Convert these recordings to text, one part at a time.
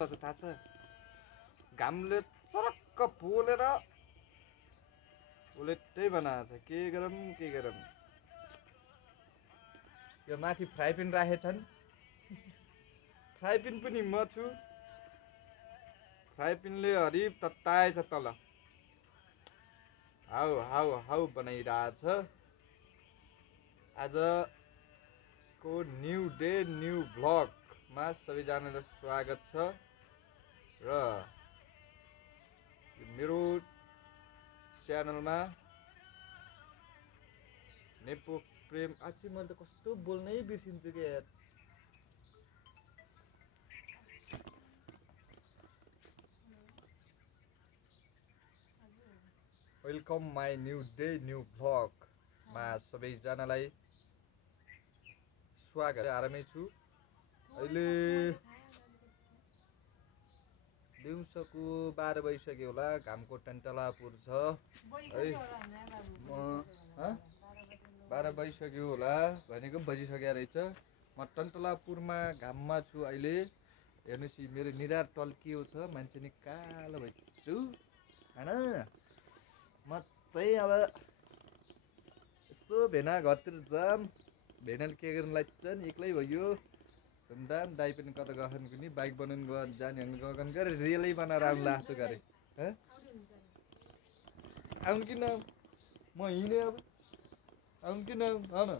थाहा छ घामले चरक्क पोलेर उलेटै बनाएको छ के गरौँ यो माथि फ्राई प्यान राखेछन् फ्राई प्यान पनि म छु फ्राई प्यानले हरिब तताएछ तल हाउ हाउ हाउ बनाइरहेछ आजको न्यू डे न्यू भ्लगमा सबैजनालाई स्वागत छ र मेरो च्यानलमा नेपो प्रेम आछि मैले त कस्तो बोल्नै बिर्सिन्छु के यार welcome my new day new भ्लगमा सबैजनालाई स्वागत आरामै छु अहिले दिउँसोको 12 बजिसक्यो होला घामको टन्टलापुर छ है 12 बजिसक्यो होला भनेको बजिसक्यो रहेछ म टन्टलापुरमा घाममा छु अहिले हेर्नुस् मेरो निधार टल्कियो छ मान्छे नि कालो भइछु हैन म चाहिँ अब यसो भेना घरतिर जाम भेनाले के गर्नु लाग्छन् एक्लै भयो धुमधाम दाइ पनि कता गएन पनि बाइक बनाउनु गयो जाने गगन गरे रेलै बनाएर आउनु लाग्थ्यो गरे आउनु किन म हिँडेँ अब आउनु किन आउन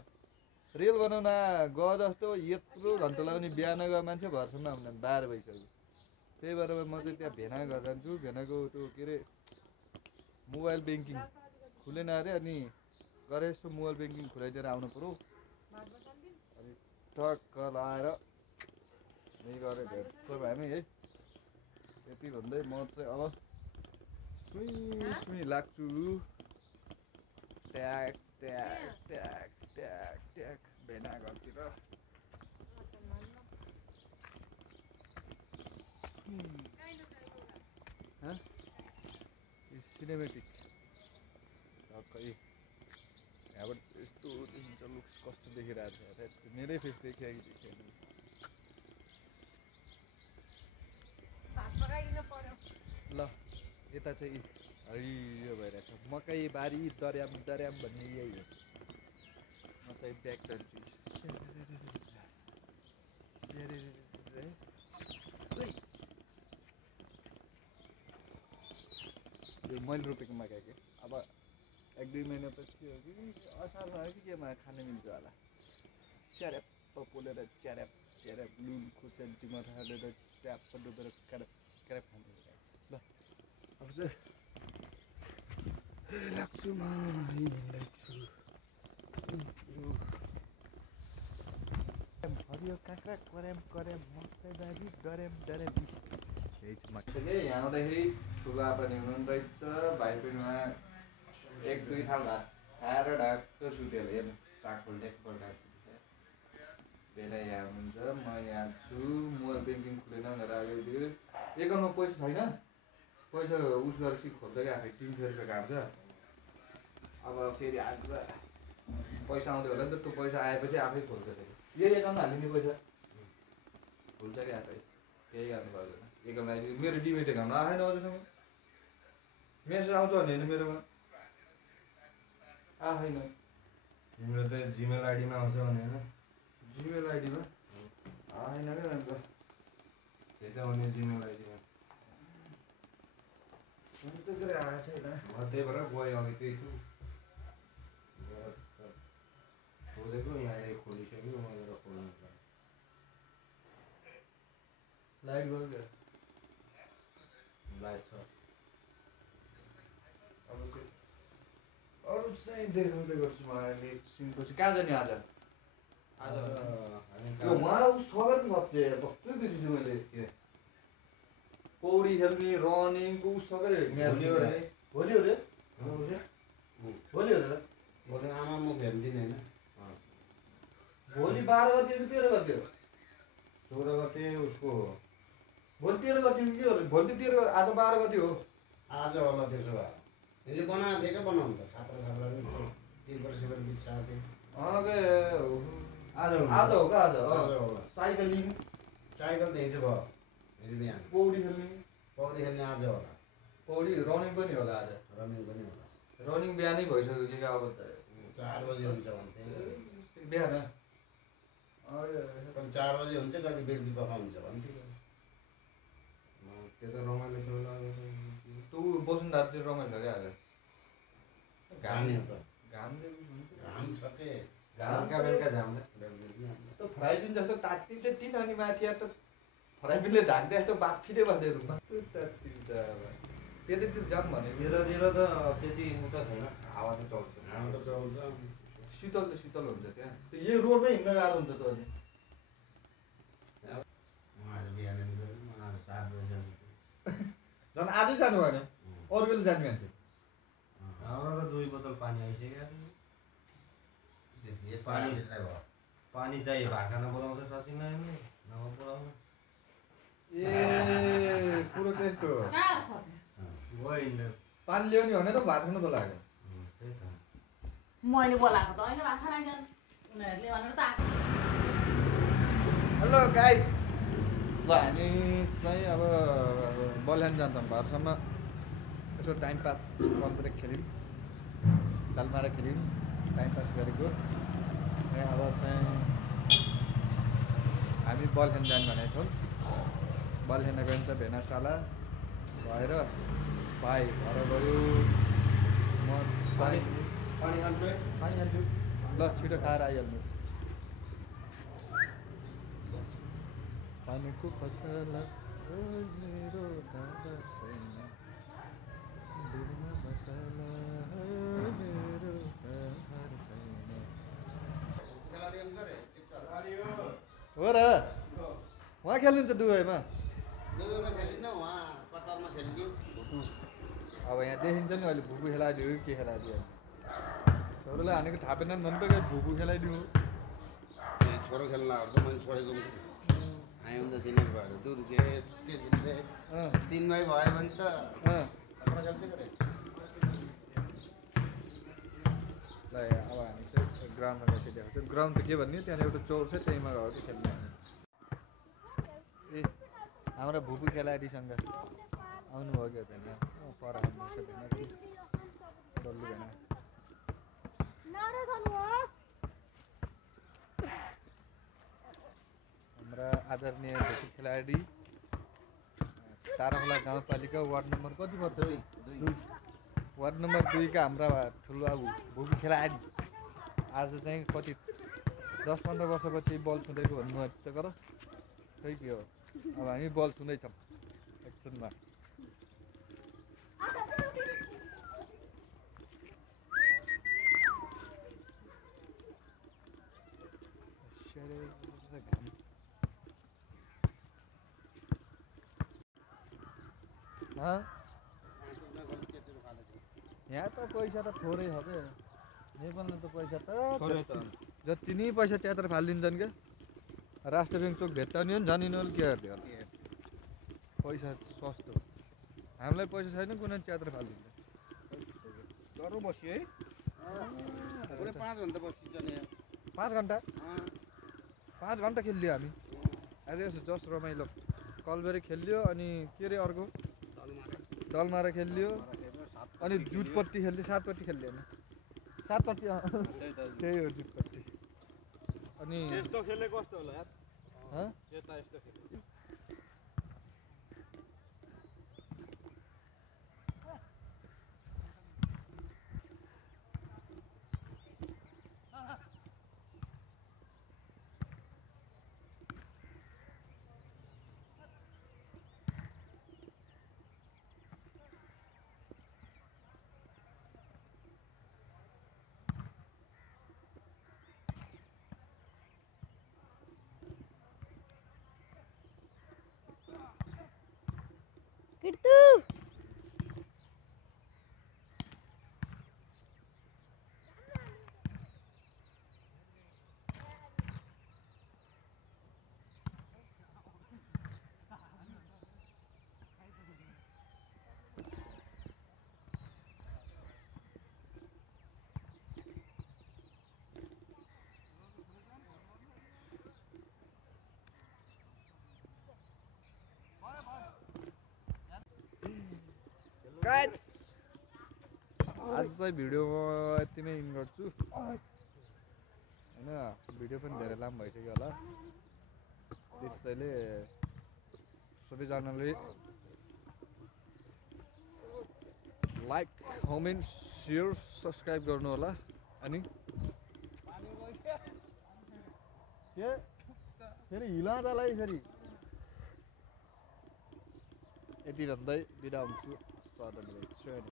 रेल बनाउन गयो जस्तो यत्रो घन्टा लगाउने बिहान गयो मान्छे भरसम्म आउँदैन 12 बजिसक्यो त्यही भएर म चाहिँ त्यहाँ भेना घर जान्छु भेनाको त्यो के अरे मोबाइल ब्याङ्किङ खुलेन अरे अनि गरे यसो मोबाइल ब्याङ्किङ खुलाइदिएर आउनु पर्यो अनि टक्क लाएर यही गरेर भेट्छ हामी है त्यति भन्दै म चाहिँ अब सुई लाग्छु ट्याक ट्याक ट्याक ट्याक ट्याक भेना घरतिर सिनेमेटिक टक्कै यहाँबाट यस्तो देखिन्छ लुक्स कस्तो देखिरहेको छ मेरै फेस देखियो कि देखिएन ल यता चाहिँ हरियो भइरहेछ मकै बारी दर्याम दर्याम भन्ने यही हो म चाहिँ ब्याक जान्छु यो मैले रोपेको मकै के अब 1-2 महिनापछि हो कि असार भयो कि केमा खानु मिल्छ होला च्यार्याप्प पोलेर च्यार्याप च्यार्याप नुन खुर्सानीमा हालेर च्याप्प डुबेर क्यारेप क्यारेप खान्छ ल अब चाहिँ लाग्छु म हिँड्दैछु हरियो काँक्रा कर्याम कर्याम मकै बारी डर्याम डर्याम यही छ यहाँ आउँदाखेरि ठुलो आपा नि हुनुहुन्छ भाइ पनि उहाँ 1-2 थाल भात खाएर ढाक्क सुतेर हेर्नु सागफुल एकपल्ट बेला यहाँ हुनुहुन्छ म यहाँ छु मोबाइल ब्याङ्किङ खुलेन भनेर आइदियो एकाउन्टमा पैसा छैन पैसा उस गरेर खोल्छ क्या आफै 300 रुपियाँ काट्छ अब फेरि आज पैसा आउँदै होला नि त त्यो पैसा आएपछि आफै खोल्छ फेरि यही एकाउन्टमा हालिदिने पैसा खोल्छ क्या आफै केही गर्नु पर्दैन एकाउन्ट आइदियो मेरो डिमेट एकाउन्ट आएन अहिलेसम्म मेसेज आउँछ भने होइन मेरोमा आएन तिम्रो त जिमेल आइडीमा आउँछ भने होइन जिमेल आइडीमा आएन क्या अन्त त्यही त हो नि जिमेल आइडीमा अन्त गरे आएको छैन त्यही भएर गयो अघि त्यही छु सोधेको यहाँ खोलिसक्यो मलाई खोल्नु लाइट गयो क्या लाइट छ अब अरू चाहिँ देखाउँदै गर्छु म अहिले एकछिनपछि कहाँ जाने आज यो उहाँ उस खबर पनि सक्छ कस्तो बिर्सिछु मैले के पौडी खेल्ने रनिङको उस सबै भोलि हो रे भोलि हो रे भोलि हो रे भोलि आमा म भेट्दिनँ होइन भोलि 12 गते कि 13 गते हो 14 गते उसको भोलि 13 गते के हो भोलि 13 आज 12 गते हो आज होला त्यसो भए यसले बनाएको थियो क्या बनाउनु त छात्र तिर्पर सिपर बिछाएको थियो आज हो क्या आज होला साइकलिङ साइकल त हिजो भयो हिजो बिहान पौडी खेल्ने पौडी खेल्ने आज होला पौडी रनिङ पनि होला आज रनिङ पनि होला रनिङ बिहानै भइसक्यो कि अब त 4 बजे हुन्छ भन्थे बिहान कहिले 4 बजे हुन्छ कहिले बेलुकी पख हुन्छ भन्थे त्यो त रमाइलो थियो होला तँ बसुन्धारतिर रमाइलो छ क्या आज घाम त घामले घाम छ के घामका बेलुका घाम त फ्राइबिन जस्तो तात्तिन्छ तिन अनि माथि त फ्राइबिनले ढाक्दै जस्तो बाफिँदै बस्ने रुममा त्यतातिर जाऊँ भनेको यतातिर त त्यति उता छैन हावा त चल्छ हावा त चल्छ शीतल त शीतल हुन्छ त्यहाँ त्यो यही रोडमै हिँड्न गाह्रो हुन्छ त अनि उहाँहरू बिहान उहाँहरू 7 बजे झन् आजै जानु भएन अरू बेला जाने मान्छे हाम्रो त 2 बोतल पानी आइसक्यो पानी चाहिए भाकामा बोलाउँछ सचिनलाई नि नबोलाउनु ए कुरो त्यस्तो होइन पानी ल्याउने भनेर भात खानु बोलाएको त्यही त मैले बोलाएको त होइन भात खान उनीहरूले भनेर त आएको हेलो गाइस ल हामी चाहिँ अब बलहान जान्छौँ घरसम्म यसो टाइम पास कम्प्युटर खेल्यौँ तालमारा खेल्यौँ टाइम पास गरेको अब चाहिँ हामी बलहान जाने भनेको छौँ बलहान गइन्छ भेनासाला भएर भाइ घर गयो म पानी खान्छु पानी खान्छु ल छिटो खाएर आइहाल्नु पानीको फसल मेरो दादा छैन दिनमा मसला मेरो घर छैन हो र उहाँ खेल्नुहुन्छ दुबईमा अब यहाँ देखिन्छ नि अहिले भुकु खेलाइदियो कि के खेलाइदियो छोरोलाई हानेको थाहा पेन मन त भुकु खेलाइदियो छोरो खेल्न आउँछ मैले छोडेको आयो भने त सिनियर भएर दुध के दिनमै भयो भने त खेल्थ्यो ल अब हामी चाहिँ ग्राउन्डमा गइसकेको छ ग्राउन्ड त के भन्ने त्यहाँ एउटा चौर छ त्यहीमा गयो कि खेल्ने ए हाम्रा भुकु खेलाडीसँग आउनुभयो क्या भएन पर आउनु डल्लु भएन हाम्रा आदरणीय भुकु खेलाडी ताराखोला गाउँपालिका वार्ड नम्बर कति पर्छ वार्ड नम्बर 2 का हाम्रा ठुलो अब भुकु खेलाडी आज चाहिँ कति 10-15 वर्षपछि बल छुँदैको भन्नु त गर खै के हो अब हामी बल छुँदैछौँ एकछिनमा यहाँ त पैसा त थोरै हो क्या नेपालमा त पैसा त जति नै पैसा त्यत्र फालिदिन्छन् क्या राष्ट्र ब्याङ्क चोक भेट्टा नि हो नि झन् यिनीहरूले के गर्थ्यो पैसा सस्तो हामीलाई पैसा छैन कुनै च्यात्र फालिदिन्छ डह्रो बस्यो है 5 घन्टा बसिन्छ नि 5 घन्टा 5 घन्टा खेल्यो हामी आज यसो जस रमाइलो कलबेरी खेल्यो अनि के अरे अर्को डलमारा खेल्यो अनि जुटपट्टि खेल्यो 7 पट्टि खेल्यो नि 7 पट्टि त्यही हो जुटपट्टि अनि यस्तो खेले कस्तो होला यार यता यस्तो खेले गाइस आज चाहिँ भिडियो यति नै इन गर्छु हैन भिडियो पनि धेरै लामो भइसक्यो होला त्यसैले सबैजनाले लाइक कमेन्ट शेयर सब्स्क्राइब गर्नु होला अनि के फेरि हिला तलाई फेरि यति भन्दै बिदा हुन्छु